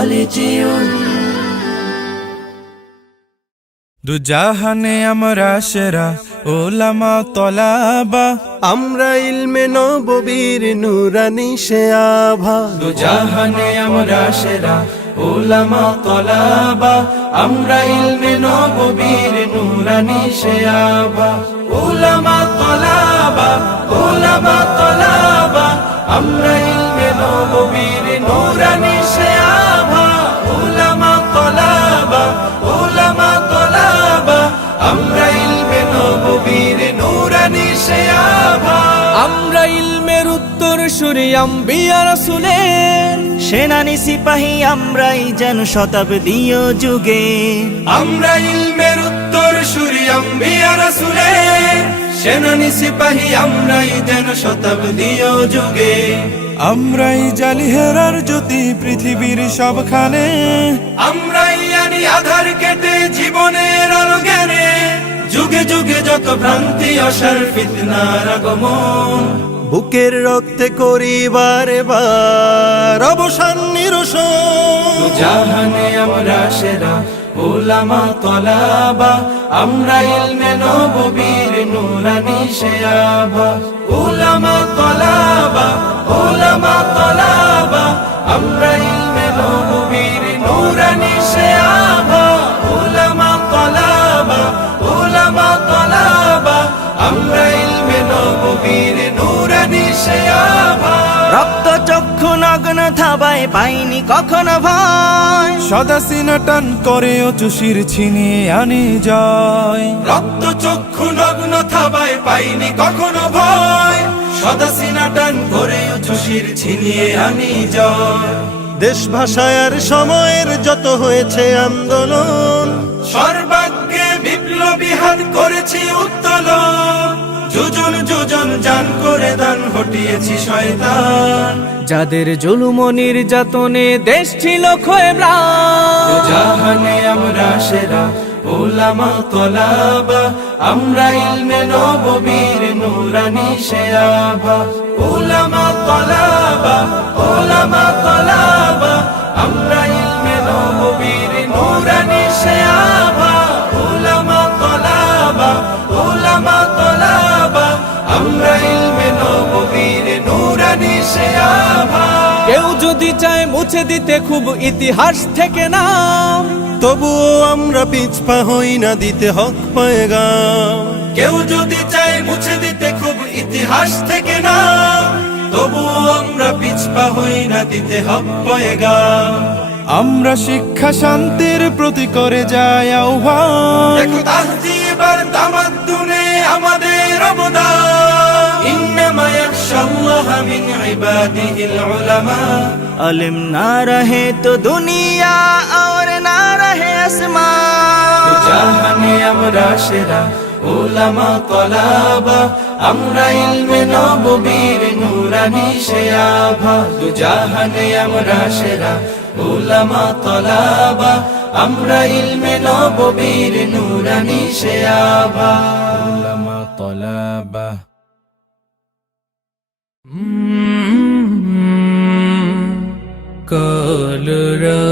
খলিজিউন। দুজাহানে আমরা সেরা উলামা তলাবা, আমরা ইলমে নববীর নুরানি সে আভা। দুজাহানে আমরা সেরা উলামা তলাবা, আমরা ইলমে নববীর নুরানি সে আভা। উলামা তলাবা, উলামা তলাবা, আমরা ইলমে নববীর নুরানি সে আভা। উলামা তলাবা, উলামা তলাবা, আমরা ইলমে নববীর নুরানি সে আভা। আমরা ইলমের উত্তর সুরি আম্বিয়া রাসূলের সেনানি সিপাহী আমরাই যেন শতাব্দীয় যুগে। আমরা ইলমের উত্তর সুরি আম্বিয়া রাসূলের সেনানি সিপাহী আমরাই যেন শতাব্দীয় যুগে। আমরাই জালি হেরার জ্যোতি পৃথিবীর সবখানে, আমরাই আনি আধার কেটে জীবনের আলো জ্ঞানে। যুগে যুগে যত ভ্রান্তি অসার ফিতনার আগমন, বুকের রক্তে করি বারে বার অবসান নিরসন। দুজাহানে আমরা সেরা উলামা তলাবা, আমরা ইলমে নববীর নুরানি সে আভা। উলামা তলাবা, উলামা তলাবা, আমরা ইলমে নববীর নুরানি সে আভা। উলামা তলাবা, উলামা তলাবা, আমরা ইলমে নববীর নুরানি সে আভা। রক্ত চক্ষু নগ্ন থাবায় পাইনি কখনো ভয়, সদা সিনা টান করে চুষির ছিনিয়ে আনি জয়। রক্ত চক্ষু নগ্ন থাবায় পাইনি কখনো ভয়, সদা সিনা টান করে চুষির ছিনিয়ে আনি জয়। দেশ ভাষার সময়ের যত হয়েছে আন্দোলন, সর্বাগ্যে বিপ্লবী হাত করেছি উত্তোলন। যোজন যোজন জান করে দান হটিয়েছি শয়তান, যাদের জুলুম ও নির্যাতনে দেশ ছিল ক্ষয়ে ম্লান। দুজাহানে আমরা সেরা উলামা তলাবা, আমরা ইলমে নববীর নুরানি সে আভা। উলামা তলাবা, উলামা তলাবা, আমরা ইলমে নববীর নুরানি সে আভা। উলামা তলাবা, উলামা তলাবা, আমরা ইলমে নববীর নুরানি সে আভা। কেউ যদি চায় মুছে দিতে খুব ইতিহাস থেকে নাম, তবুও আমরা পিছপা হই না দিতে হক পয়গাম। কেউ যদি চায় মুছে দিতে খুব ইতিহাস থেকে না, তবুও আমরা পিছপা হই না দিতে হক পয়গাম। আমরা শিক্ষা শান্তির প্রতি করে যাই আহ্বান, দেখো তাহজিব আর তামাদ্দুনে আমাদের অবদান। ইন্নামা ইয়াখশাল্লাহা মিন ইবাদিহিল উলামা। अलिम ना रहे तो दुनिया और ना रहे आसमान। দুজাহানে আমরা সেরা উলামা তলাবা, আমরা ইলমে নববীর নুরানি সে আভা। দুজাহানে আমরা সেরা উলামা তলাবা, আমরা ইলমে নববীর নুরানি সে আভা। উলামা তলাবা। কলরা